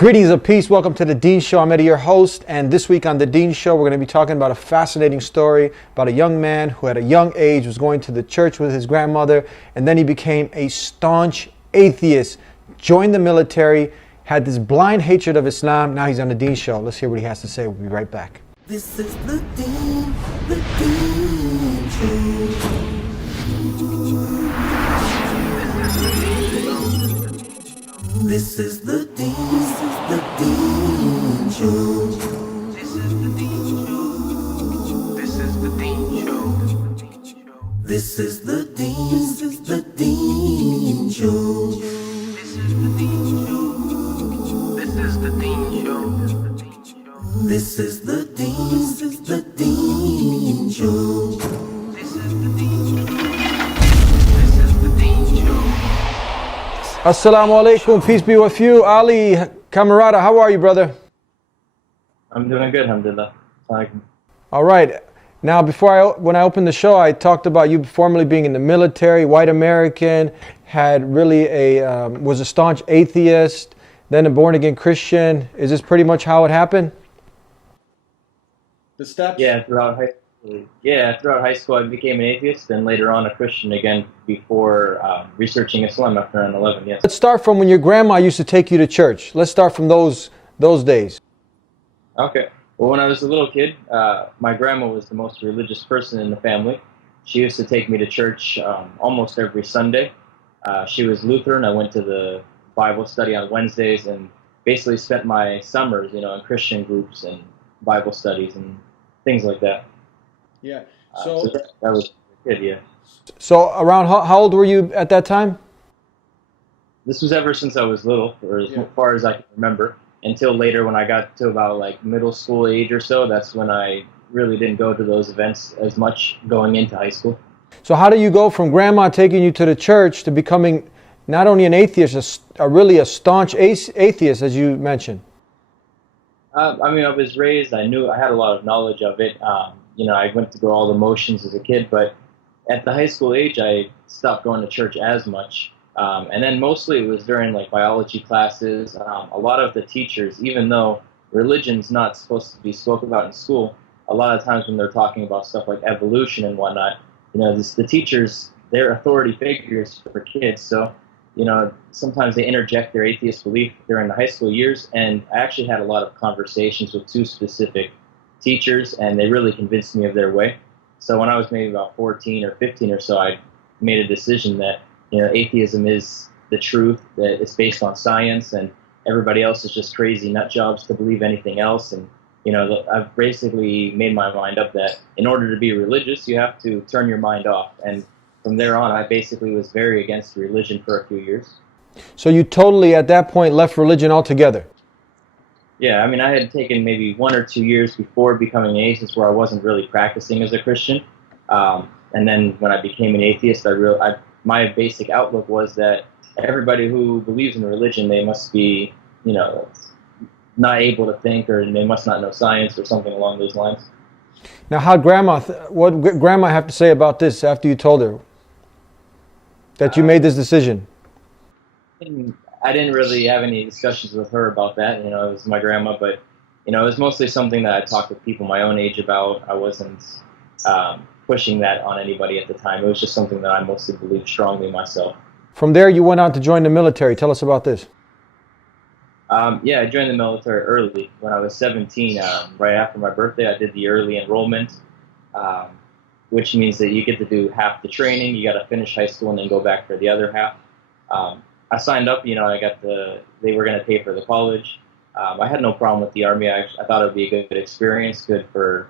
Greetings of peace. Welcome to the Deen Show. I'm Eddie, your host, and this week on the Deen Show, we're going to be talking about a fascinating story about a young man who at a young age was going to the church with his grandmother, and then he became a staunch atheist, joined the military, had this blind hatred of Islam. Now he's on the Deen Show. Let's hear what he has to say. We'll be right back. This is the Deen Show. This is the Deen Show. This is the Deen Show. This is the Deen Show. This is the Deen Show. This is the Deen Show. This is the Deen Show. This is the Deen Show. This is the Deen Show. Assalamu alaikum, peace be with you. Ali Camarada, how are you, brother? I'm doing good, alhamdulillah. All right. Now, when I opened the show, I talked about you formerly being in the military, white American, was a staunch atheist, then a born-again Christian. Is this pretty much how it happened? The steps? Yeah, throughout high school I became an atheist, then later on a Christian again before researching Islam after 9/11, yes. Let's start from when your grandma used to take you to church. Let's start from those days. Okay. Well, when I was a little kid, my grandma was the most religious person in the family. She used to take me to church almost every Sunday. She was Lutheran. I went to the Bible study on Wednesdays and basically spent my summers, in Christian groups and Bible studies and things like that. Yeah. So that was good, yeah. So around how old were you at that time? This was ever since I was little, or as far as I can remember, until later when I got to about middle school age or so. That's when I really didn't go to those events as much going into high school. So how do you go from grandma taking you to the church to becoming not only an atheist, really a staunch atheist, as you mentioned? I was raised, I had a lot of knowledge of it. I went through all the motions as a kid, but at the high school age, I stopped going to church as much. And then mostly it was during biology classes. A lot of the teachers, even though religion's not supposed to be spoken about in school, a lot of times when they're talking about stuff like evolution and whatnot, the teachers, they're authority figures for kids. So, sometimes they interject their atheist belief during the high school years. And I actually had a lot of conversations with two specific teachers, and they really convinced me of their way. So when I was maybe about 14 or 15 or so, I made a decision that atheism is the truth, that it's based on science, and everybody else is just crazy nut jobs to believe anything else. And I've basically made my mind up that in order to be religious, you have to turn your mind off. And from there on, I basically was very against religion for a few years. So you totally, at that point, left religion altogether? Yeah, I had taken maybe 1 or 2 years before becoming an atheist where I wasn't really practicing as a Christian. And then when I became an atheist, my basic outlook was that everybody who believes in religion, they must be, not able to think, or they must not know science or something along those lines. Now, what did Grandma have to say about this after you told her that you made this decision? I didn't really have any discussions with her about that. It was my grandma, but it was mostly something that I talked with people my own age about. I wasn't pushing that on anybody at the time. It was just something that I mostly believed strongly myself. From there, you went on to join the military. Tell us about this. I joined the military early. When I was 17, right after my birthday, I did the early enrollment, which means that you get to do half the training. You got to finish high school and then go back for the other half. I signed up. They were going to pay for the college. I had no problem with the Army. I thought it would be a good experience, good for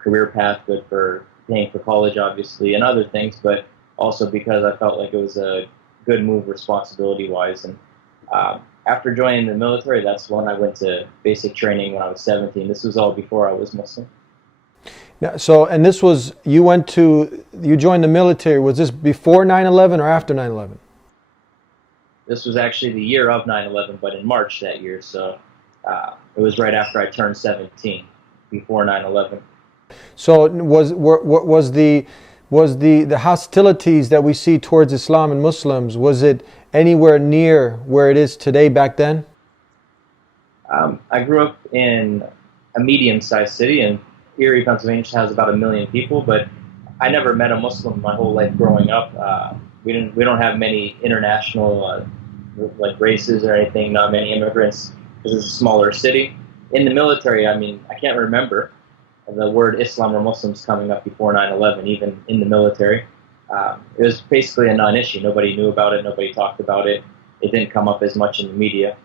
career path, good for paying for college, obviously, and other things, but also because I felt like it was a good move responsibility-wise. And after joining the military, that's when I went to basic training when I was 17. This was all before I was Muslim. Yeah, and this was, you joined the military, was this before 9/11 or after 9/11? This was actually the year of 9/11, but in March that year, so it was right after I turned 17, before 9/11. So was the hostilities that we see towards Islam and Muslims, was it anywhere near where it is today back then? I grew up in a medium-sized city, and Erie, Pennsylvania has about 1 million people, but I never met a Muslim my whole life growing up. We don't have many international like races or anything, not many immigrants, because it's a smaller city. In the military, I mean, I can't remember the word Islam or Muslims coming up before 9/11, even in the military. It was basically a non-issue. Nobody knew about it. Nobody talked about it. It didn't come up as much in the media.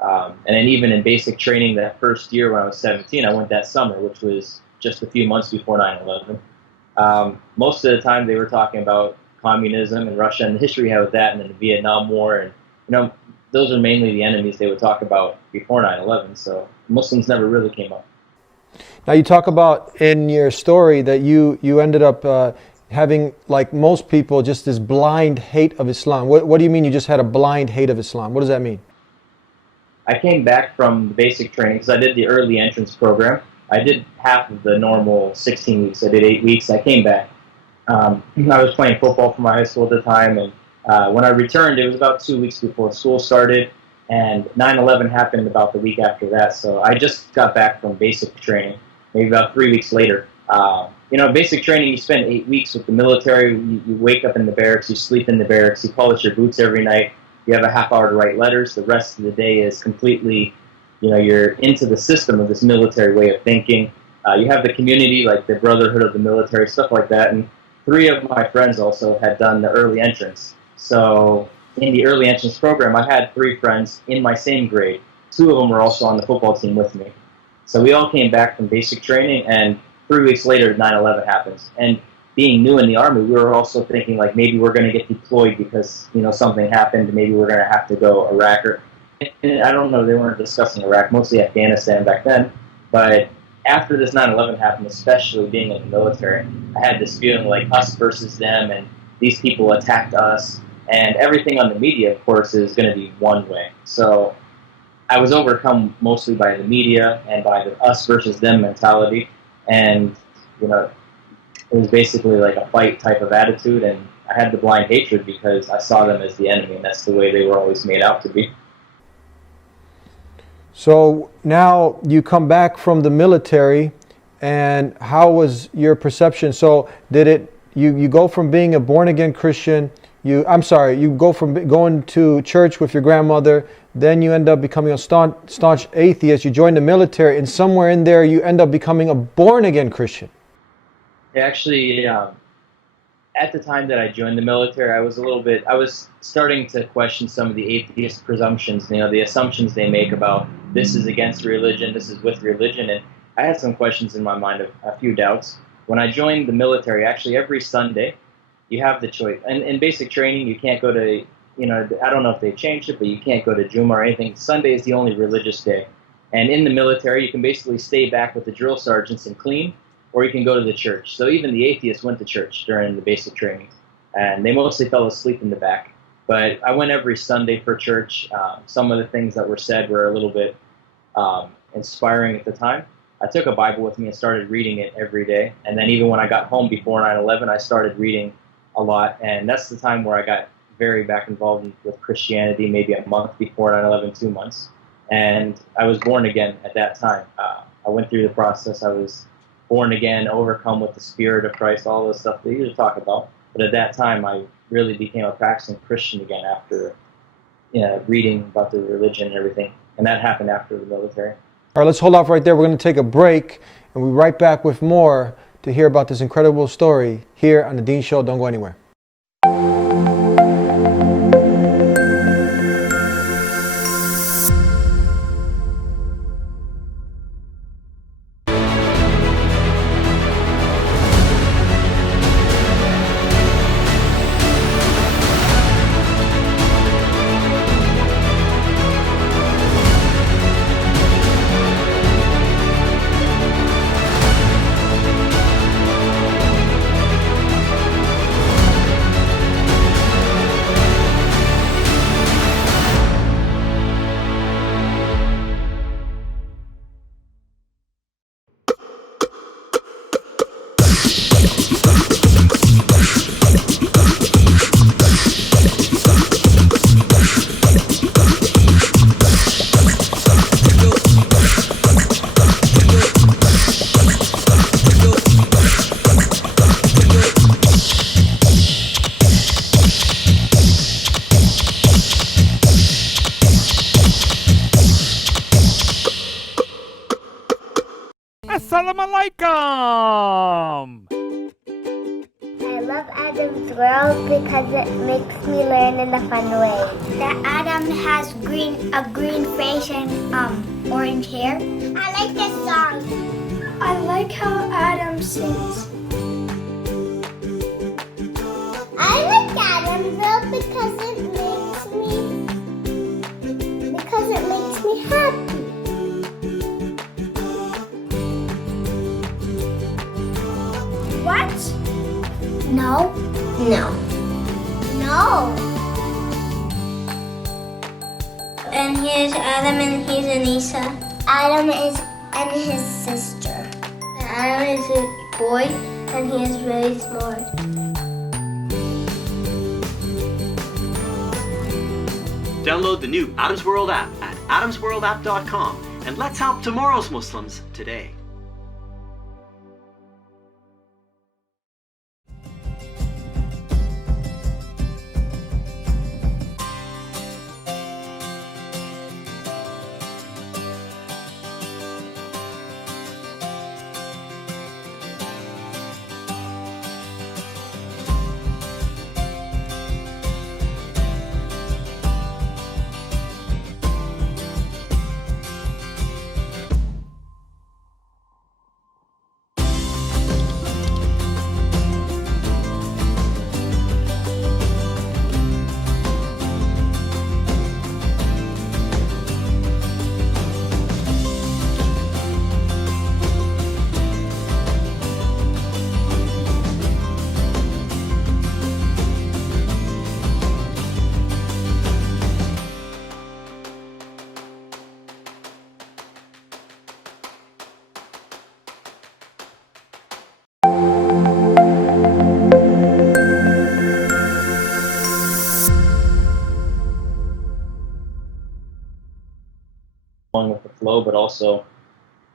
And then even in basic training that first year when I was 17, I went that summer, which was just a few months before 9/11. Most of the time they were talking about communism and Russia and the history we had with that, and then the Vietnam War, and those are mainly the enemies they would talk about before 9/11. So Muslims never really came up. Now you talk about in your story that you ended up having, like most people, just this blind hate of Islam. What do you mean you just had a blind hate of Islam? What does that mean? I came back from the basic training because I did the early entrance program. I did half of the normal 16 weeks. I did 8 weeks. I came back. I was playing football for my high school at the time, and when I returned, it was about 2 weeks before school started, and 9/11 happened about the week after that. So I just got back from basic training, maybe about 3 weeks later. Basic training, you spend 8 weeks with the military. You wake up in the barracks, you sleep in the barracks, you polish your boots every night. You have a half hour to write letters. The rest of the day is completely, you're into the system of this military way of thinking. You have the community, like the brotherhood of the military, stuff like that. And 3 of my friends also had done the early entrance. So in the early entrance program, I had 3 friends in my same grade. 2 of them were also on the football team with me. So we all came back from basic training, and 3 weeks later, 9/11 happens. And being new in the Army, we were also thinking, like, maybe we're going to get deployed because, something happened. Maybe we're going to have to go Iraq. And I don't know, they weren't discussing Iraq, mostly Afghanistan back then. But after this 9/11 happened, especially being in the military, I had this feeling like us versus them, and these people attacked us. And everything on the media, of course, is going to be one way. So I was overcome mostly by the media and by the us versus them mentality. And, it was basically like a fight type of attitude, and I had the blind hatred because I saw them as the enemy, and that's the way they were always made out to be. So now you come back from the military, and how was your perception? So you go from being a born-again Christian, you go from going to church with your grandmother, then you end up becoming a staunch atheist, you join the military, and somewhere in there you end up becoming a born-again Christian. Actually, at the time that I joined the military, I was starting to question some of the atheist presumptions, the assumptions they make about this is against religion, this is with religion, and I had some questions in my mind, a few doubts. When I joined the military, actually every Sunday, you have the choice. And in basic training, you can't go to, I don't know if they changed it, but you can't go to Juma or anything. Sunday is the only religious day. And in the military, you can basically stay back with the drill sergeants and clean, or you can go to the church. So even the atheists went to church during the basic training, and they mostly fell asleep in the back. But I went every Sunday for church. Some of the things that were said were a little bit inspiring at the time. I took a Bible with me and started reading it every day. And then even when I got home before 9/11, I started reading a lot. And that's the time where I got very back involved with Christianity, maybe a month before 9/11, 2 months. And I was born again at that time. I went through the process. I was born again, overcome with the Spirit of Christ, all this stuff they usually talk about. But at that time, I really became a practicing Christian again after reading about the religion and everything. And that happened after the military. All right, let's hold off right there. We're going to take a break, and we'll be right back with more to hear about this incredible story here on The Deen Show. Don't go anywhere. alaikum, alaikum. I love Adam's world because it makes me learn in a fun way. That Adam has a green face and orange hair. I like this song. I like how Adam sings. I like Adam's world because it makes me happy. What? No. No. No. And here's Adam and here's Anissa. Adam is and his sister. Adam is a boy and he is really smart. Download the new Adam's World app at adamsworldapp.com and let's help tomorrow's Muslims today. With the flow, but also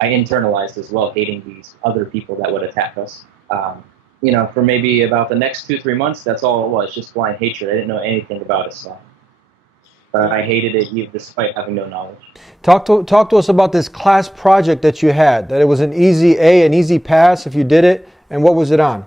I internalized as well, hating these other people that would attack us. For maybe about the next 2-3 months, that's all it was, just blind hatred. I didn't know anything about Islam. But I hated it despite having no knowledge. Talk to us about this class project that you had, that it was an easy A, an easy pass if you did it, and what was it on?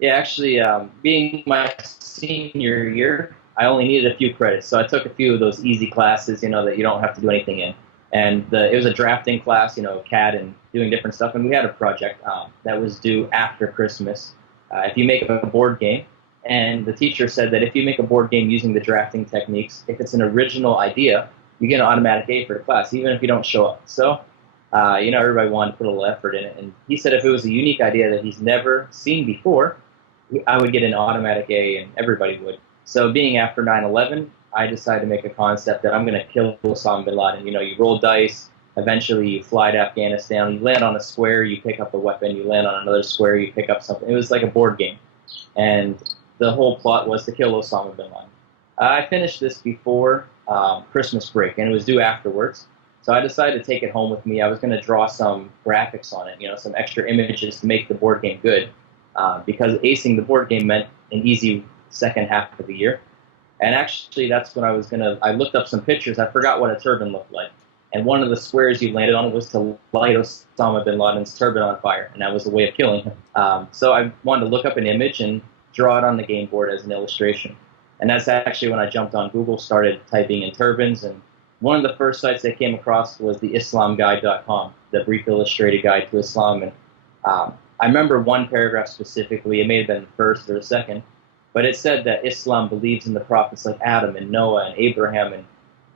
Yeah, actually, being my senior year, I only needed a few credits, so I took a few of those easy classes, that you don't have to do anything in. And it was a drafting class, CAD and doing different stuff. And we had a project that was due after Christmas. If you make a board game, and the teacher said that if you make a board game using the drafting techniques, if it's an original idea, you get an automatic A for the class, even if you don't show up. So, everybody wanted to put a little effort in it. And he said if it was a unique idea that he's never seen before, I would get an automatic A, and everybody would. So being after 9/11, I decided to make a concept that I'm going to kill Osama bin Laden. You roll dice, eventually you fly to Afghanistan, you land on a square, you pick up a weapon, you land on another square, you pick up something. It was like a board game. And the whole plot was to kill Osama bin Laden. I finished this before Christmas break, and it was due afterwards. So I decided to take it home with me. I was going to draw some graphics on it, some extra images to make the board game good. Because acing the board game meant an easy second half of the year. And actually, that's when I looked up some pictures. I forgot what a turban looked like. And one of the squares you landed on was to light Osama bin Laden's turban on fire. And that was a way of killing him. So I wanted to look up an image and draw it on the game board as an illustration. And that's actually when I jumped on Google, started typing in turbans. And one of the first sites I came across was the IslamGuide.com, the brief illustrated guide to Islam. And I remember one paragraph specifically. It may have been the first or the second. But it said that Islam believes in the prophets like Adam and Noah and Abraham and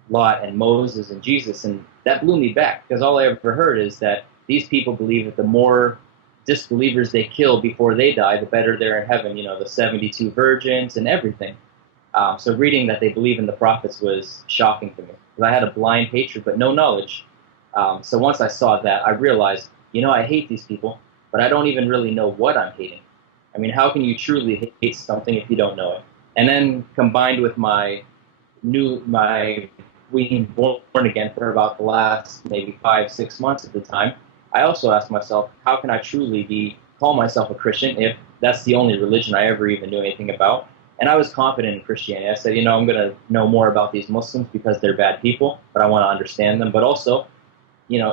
Lot and Moses and Jesus. And that blew me back, because all I ever heard is that these people believe that the more disbelievers they kill before they die, the better they're in heaven, the 72 virgins and everything. So reading that they believe in the prophets was shocking to me, because I had a blind hatred but no knowledge. So once I saw that, I realized, I hate these people, but I don't even really know what I'm hating. I mean, how can you truly hate something if you don't know it? And then combined with my being born again for about the last maybe 5-6 months at the time, I also asked myself, how can I truly call myself a Christian if that's the only religion I ever even knew anything about? And I was confident in Christianity. I said, I'm going to know more about these Muslims because they're bad people, but I want to understand them. But also,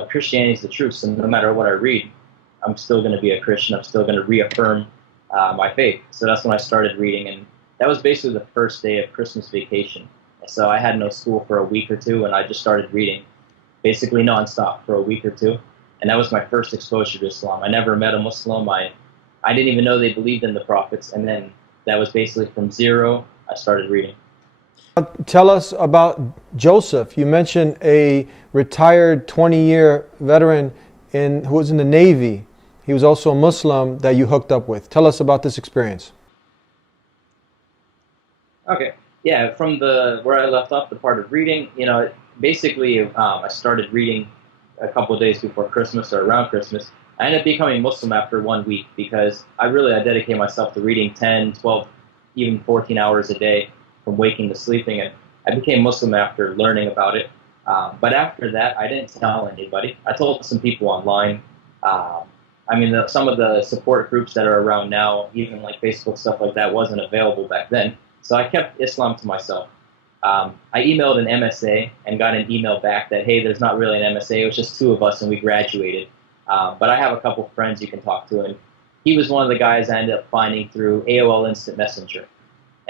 Christianity is the truth. So no matter what I read, I'm still going to be a Christian. I'm still going to reaffirm my faith. So that's when I started reading, and that was basically the first day of Christmas vacation. So I had no school for a week or two, and I just started reading, basically nonstop for a week or two. And that was my first exposure to Islam. I never met a Muslim. I didn't even know they believed in the prophets. And then that was basically from zero, I started reading. Tell us about Joseph. You mentioned a retired 20-year veteran who was in the Navy. He was also a Muslim that you hooked up with. Tell us about this experience. Okay. Yeah, from where I left off, the part of reading, basically I started reading a couple of days before Christmas or around Christmas. I ended up becoming Muslim after 1 week because I dedicated myself to reading 10, 12, even 14 hours a day from waking to sleeping. And I became Muslim after learning about it. But after that, I didn't tell anybody. I told some people online. Some of the support groups that are around now, even like Facebook, stuff like that, wasn't available back then. So I kept Islam to myself. I emailed an MSA and got an email back that, hey, there's not really an MSA. It was just two of us and we graduated. But I have a couple friends you can talk to. And he was one of the guys I ended up finding through AOL Instant Messenger.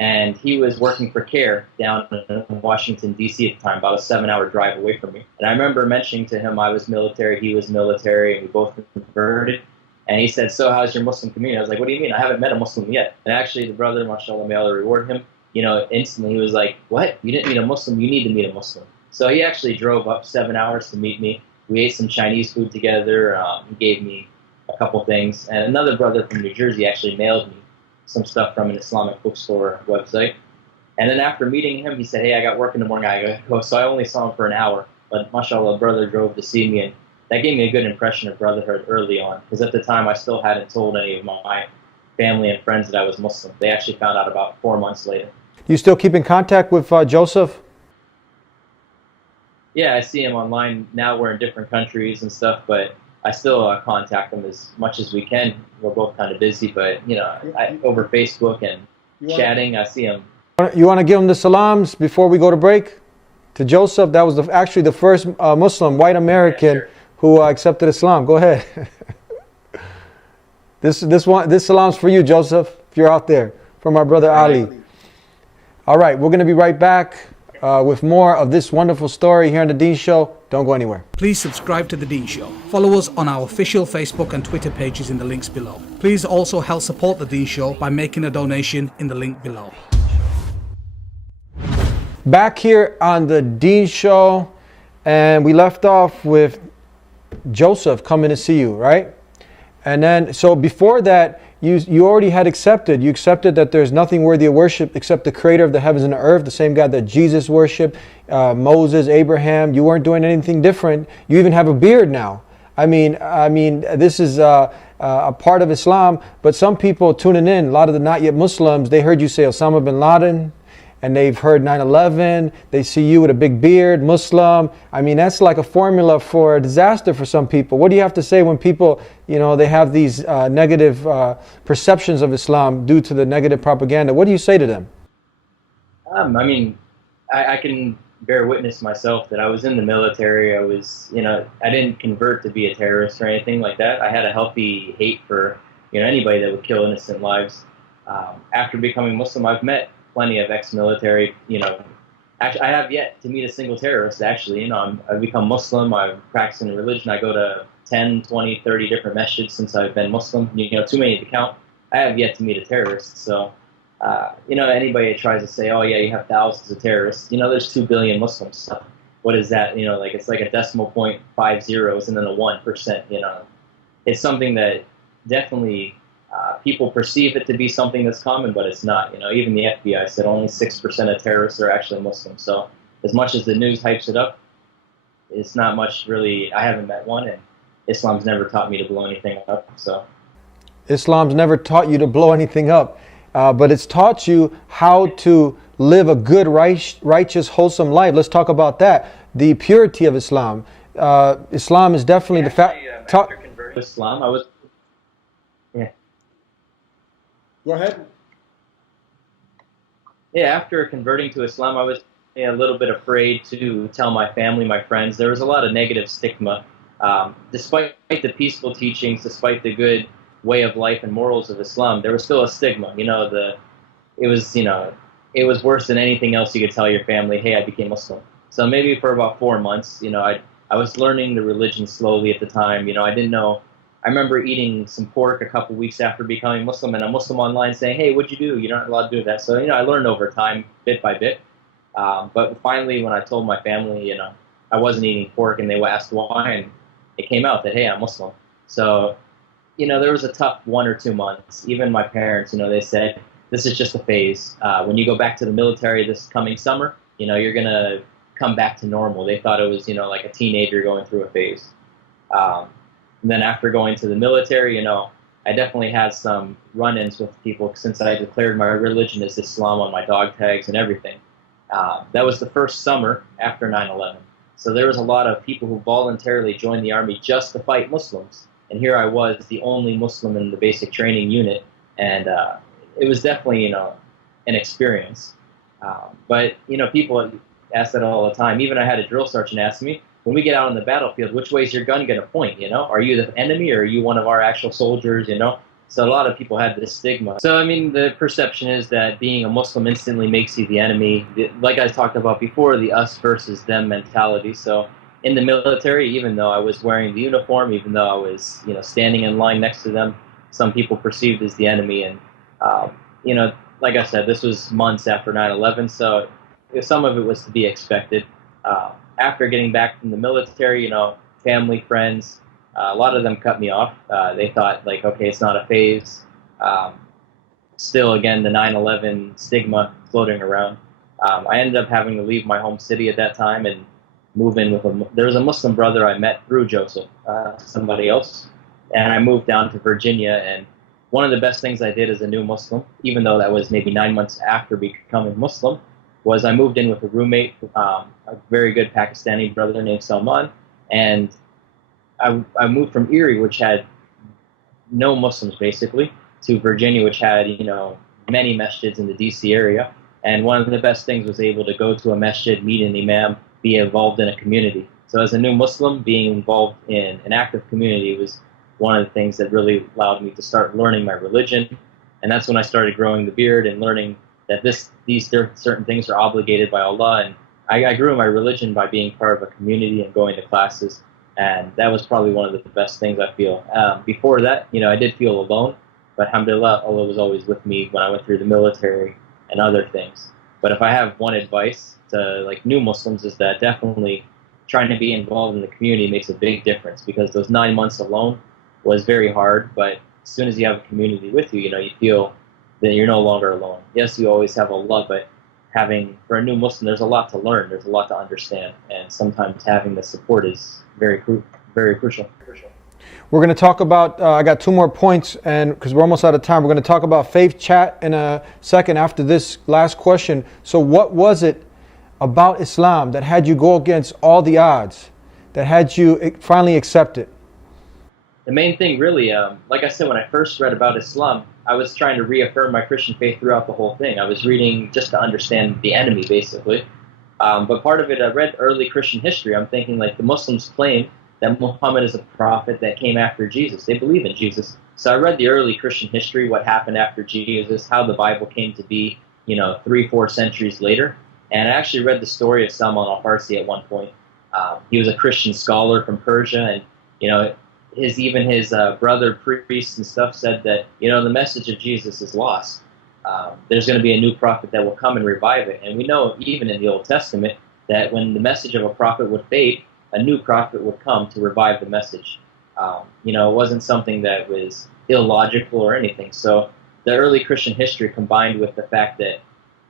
And he was working for CARE down in Washington, D.C. at the time, about a 7-hour drive away from me. And I remember mentioning to him I was military, he was military, and we both converted. And he said, so how's your Muslim community? I was like, what do you mean? I haven't met a Muslim yet. And actually, the brother, mashallah, may Allah reward him, instantly he was like, what? You didn't meet a Muslim? You need to meet a Muslim. So he actually drove up 7 hours to meet me. We ate some Chinese food together. He gave me a couple things. And another brother from New Jersey actually mailed me some stuff from an Islamic bookstore website. And then after meeting him, he said, hey, I got work in the morning. I go. So I only saw him for an hour. But mashallah, brother drove to see me. And that gave me a good impression of brotherhood early on. Because at the time, I still hadn't told any of my family and friends that I was Muslim. They actually found out about 4 months later. You still keep in contact with Joseph? Yeah, I see him online. Now we're in different countries and stuff, but I still contact him as much as we can. We're both kind of busy, but over Facebook and chatting, I see him. You want to give him the salams before we go to break? To Joseph, that was actually the first Muslim, white American, who accepted Islam. Go ahead. This salam's for you, Joseph, if you're out there, from our brother Ali. All right, we're going to be right back with more of this wonderful story here on The Deen Show. Don't go anywhere. Please subscribe to The Deen Show. Follow us on our official Facebook and Twitter pages in the links below. Please also help support The Deen Show by making a donation in the link below. Back here on The Deen Show, and we left off with Joseph coming to see you, right? And then, so before that, you already had accepted. You accepted that there's nothing worthy of worship except the creator of the heavens and the earth, the same God that Jesus worshiped, Moses, Abraham. You weren't doing anything different. You even have a beard now. I mean, this is a part of Islam, but some people tuning in, a lot of the not yet Muslims, they heard you say Osama bin Laden, and they've heard 9/11, they see you with a big beard, Muslim. I mean, that's like a formula for a disaster for some people. What do you have to say when people, they have these negative perceptions of Islam due to the negative propaganda? What do you say to them? I can bear witness myself that I was in the military. I was, I didn't convert to be a terrorist or anything like that. I had a healthy hate for, anybody that would kill innocent lives. After becoming Muslim, I've met plenty of ex-military, actually, I have yet to meet a single terrorist, actually. I've become Muslim, I'm practicing religion, I go to 10, 20, 30 different masjids since I've been Muslim, too many to count. I have yet to meet a terrorist, so, anybody that tries to say, oh yeah, you have thousands of terrorists, there's 2 billion Muslims, so what is that, it's like a decimal point, 5 zeros, and then a 1%, It's something that definitely people perceive it to be something that's common, but it's not. Even the FBI said only 6% of terrorists are actually Muslim. So as much as the news hypes it up, it's not much really. I haven't met one, and Islam's never taught me to blow anything up. So Islam's never taught you to blow anything up, but it's taught you how to live a good, righteous, wholesome life. Let's talk about that. The purity of Islam. Islam is definitely the fact. After converting to Islam, I was. Go ahead. Yeah, after converting to Islam, I was a little bit afraid to tell my family, my friends. There was a lot of negative stigma Despite the peaceful teachings, despite the good way of life and morals of Islam, there was still a stigma. It was worse than anything else you could tell your family. Hey, I became Muslim. So maybe for about 4 months, I was learning the religion slowly at the time. I didn't know. I remember eating some pork a couple weeks after becoming Muslim, and a Muslim online saying, "Hey, what'd you do? You're not allowed to do that." So I learned over time, bit by bit. But finally, when I told my family, I wasn't eating pork, and they asked why, and it came out that, hey, I'm Muslim. So, there was a tough 1 or 2 months. Even my parents, they said, this is just a phase. When you go back to the military this coming summer, you're going to come back to normal. They thought it was, like a teenager going through a phase. And then after going to the military, I definitely had some run-ins with people since I declared my religion as Islam on my dog tags and everything. That was the first summer after 9/11. So there was a lot of people who voluntarily joined the army just to fight Muslims. And here I was, the only Muslim in the basic training unit. And it was definitely, an experience. But people ask that all the time. Even I had a drill sergeant ask me, when we get out on the battlefield, which way is your gun going to point? Are you the enemy or are you one of our actual soldiers? So a lot of people had this stigma. So, the perception is that being a Muslim instantly makes you the enemy. Like I talked about before, the us versus them mentality. So in the military, even though I was wearing the uniform, even though I was, standing in line next to them, some people perceived as the enemy. And, like I said, this was months after 9/11, so some of it was to be expected. After getting back from the military, family, friends, a lot of them cut me off. They thought, okay, it's not a phase. Still, again, the 9/11 stigma floating around. I ended up having to leave my home city at that time and move in with there was a Muslim brother I met through Joseph, somebody else, and I moved down to Virginia. And one of the best things I did as a new Muslim, even though that was maybe 9 months after becoming Muslim, was I moved in with a roommate, a very good Pakistani brother named Salman, and I moved from Erie, which had no Muslims basically, to Virginia, which had many masjids in the DC area. And one of the best things was able to go to a masjid, meet an imam, be involved in a community. So as a new Muslim, being involved in an active community was one of the things that really allowed me to start learning my religion. And that's when I started growing the beard and learning that these certain things are obligated by Allah. And I grew my religion by being part of a community and going to classes. And that was probably one of the best things I feel. Before that, I did feel alone, but alhamdulillah, Allah was always with me when I went through the military and other things. But if I have one advice to new Muslims, is that definitely trying to be involved in the community makes a big difference, because those 9 months alone was very hard. But as soon as you have a community with you, you feel that you're no longer alone. Yes, you always have Allah, but for a new Muslim, there's a lot to learn, there's a lot to understand, and sometimes having the support is very crucial. We're going to talk about, I got 2 more points, and because we're almost out of time, we're going to talk about faith chat in a second after this last question. So what was it about Islam that had you go against all the odds, that had you finally accept it? The main thing really, like I said, when I first read about Islam, I was trying to reaffirm my Christian faith throughout the whole thing. I was reading just to understand the enemy, basically. But part of it, I read early Christian history. I'm thinking, the Muslims claim that Muhammad is a prophet that came after Jesus. They believe in Jesus. So I read the early Christian history, what happened after Jesus, how the Bible came to be, 3-4 centuries later. And I actually read the story of Salman al-Farsi at one point. He was a Christian scholar from Persia, and, his brother priests and stuff said that, the message of Jesus is lost. There's going to be a new prophet that will come and revive it. And we know, even in the Old Testament, that when the message of a prophet would fade, a new prophet would come to revive the message. It wasn't something that was illogical or anything. So the early Christian history, combined with the fact that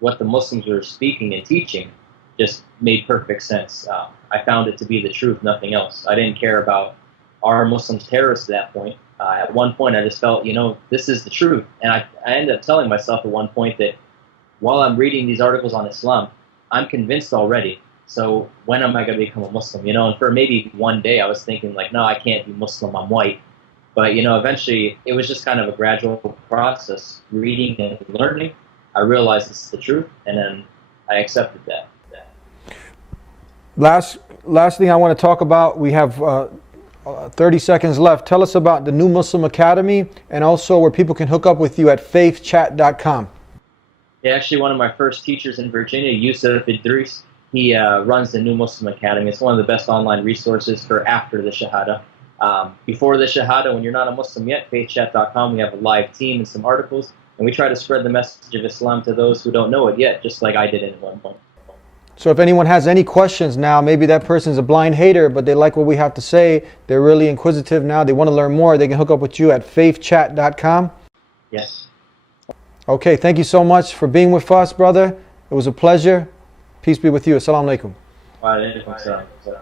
what the Muslims were speaking and teaching, just made perfect sense. I found it to be the truth, nothing else. I didn't care about are Muslims terrorists at that point. At one point, I just felt, this is the truth. And I ended up telling myself at one point that while I'm reading these articles on Islam, I'm convinced already. So when am I going to become a Muslim? And for maybe one day I was thinking no, I can't be Muslim, I'm white. But, eventually it was just kind of a gradual process, reading and learning. I realized this is the truth, and then I accepted that. Last thing I want to talk about, we have 30 seconds left. Tell us about the New Muslim Academy and also where people can hook up with you at faithchat.com. Yeah, actually, one of my first teachers in Virginia, Yusuf Idris, he runs the New Muslim Academy. It's one of the best online resources for after the Shahada. Before the Shahada, when you're not a Muslim yet, faithchat.com, we have a live team and some articles, and we try to spread the message of Islam to those who don't know it yet, just like I did at one point. So if anyone has any questions now, maybe that person's a blind hater, but they like what we have to say, they're really inquisitive now, they want to learn more, they can hook up with you at faithchat.com. Yes. Okay, thank you so much for being with us, brother. It was a pleasure. Peace be with you. Assalamu alaikum.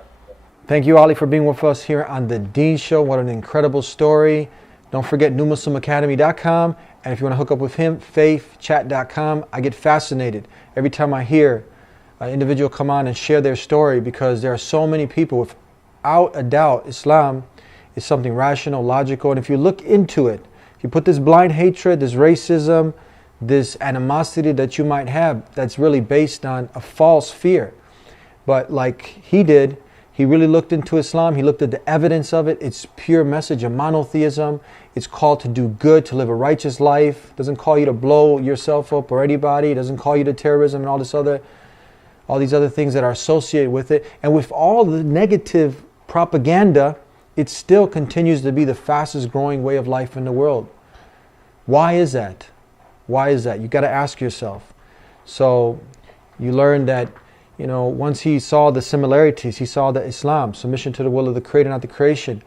Thank you, Ali, for being with us here on The Deen Show. What an incredible story. Don't forget newmuslimacademy.com. And if you want to hook up with him, faithchat.com. I get fascinated every time I hear an individual come on and share their story, because there are so many people. Without a doubt, Islam is something rational, logical. And if you look into it, if you put this blind hatred, this racism, this animosity that you might have, that's really based on a false fear. But like he did, he really looked into Islam. He looked at the evidence of it. It's pure message of monotheism. It's called to do good, to live a righteous life. It doesn't call you to blow yourself up or anybody. It doesn't call you to terrorism and all these other things that are associated with it. And with all the negative propaganda, it still continues to be the fastest growing way of life in the world. Why is that? Why is that? You got to ask yourself. So you learn that, once he saw the similarities, he saw that Islam, submission to the will of the Creator, not the creation,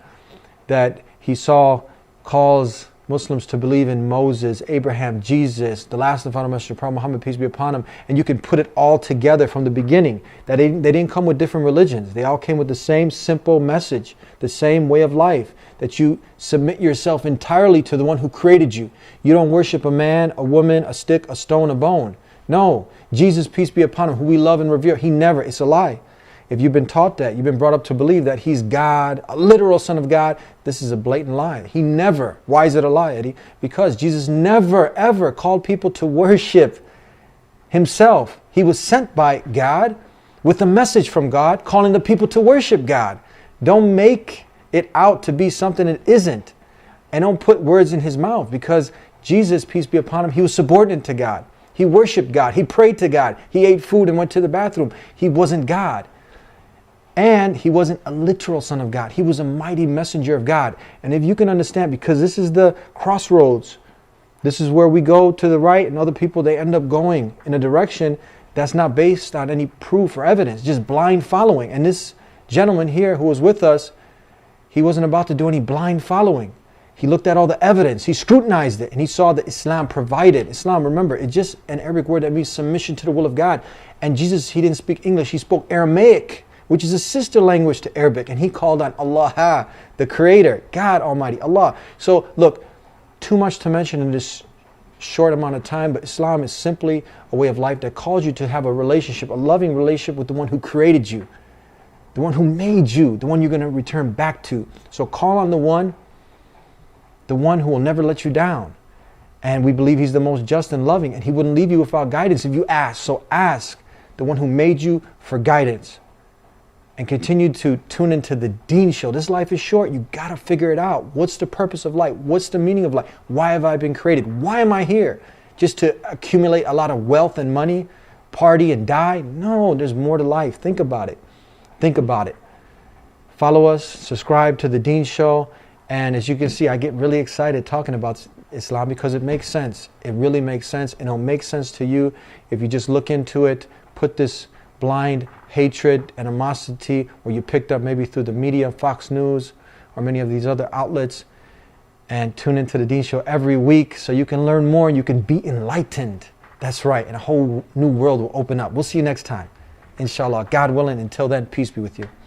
that he saw calls Muslims to believe in Moses, Abraham, Jesus, the last and final messenger, Prophet Muhammad, peace be upon him, and you can put it all together from the beginning. That they didn't come with different religions. They all came with the same simple message, the same way of life, that you submit yourself entirely to the one who created you. You don't worship a man, a woman, a stick, a stone, a bone. No, Jesus, peace be upon him, who we love and revere, it's a lie. If you've been taught that, you've been brought up to believe that he's God, a literal son of God, this is a blatant lie. He never, why is it a lie, Eddie? Because Jesus never, ever called people to worship himself. He was sent by God with a message from God, calling the people to worship God. Don't make it out to be something it isn't. And don't put words in his mouth, because Jesus, peace be upon him, he was subordinate to God. He worshiped God. He prayed to God. He ate food and went to the bathroom. He wasn't God. And he wasn't a literal son of God. He was a mighty messenger of God. And if you can understand, because this is the crossroads, this is where we go to the right, and other people, they end up going in a direction that's not based on any proof or evidence, just blind following. And this gentleman here who was with us, he wasn't about to do any blind following. He looked at all the evidence, he scrutinized it, and he saw that Islam provided. Islam, remember, it's just an Arabic word that means submission to the will of God. And Jesus, he didn't speak English, he spoke Aramaic, which is a sister language to Arabic, and he called on Allah, the Creator, God Almighty, Allah. So look, too much to mention in this short amount of time, but Islam is simply a way of life that calls you to have a relationship, a loving relationship with the one who created you, the one who made you, the one you're going to return back to. So call on the one who will never let you down. And we believe he's the most just and loving, and he wouldn't leave you without guidance if you ask. So ask the one who made you for guidance. And continue to tune into the Deen Show. This life is short. You got to figure it out. What's the purpose of life? What's the meaning of life? Why have I been created? Why am I here? Just to accumulate a lot of wealth and money, party and die? No, there's more to life. Think about it. Think about it. Follow us, subscribe to the Deen Show. And as you can see, I get really excited talking about Islam because it makes sense. It really makes sense. And it'll make sense to you if you just look into it, put this blind hatred, animosity, or you picked up maybe through the media, Fox News, or many of these other outlets, and tune into the Deen Show every week so you can learn more and you can be enlightened. That's right, and a whole new world will open up. We'll see you next time, inshallah. God willing, until then, peace be with you.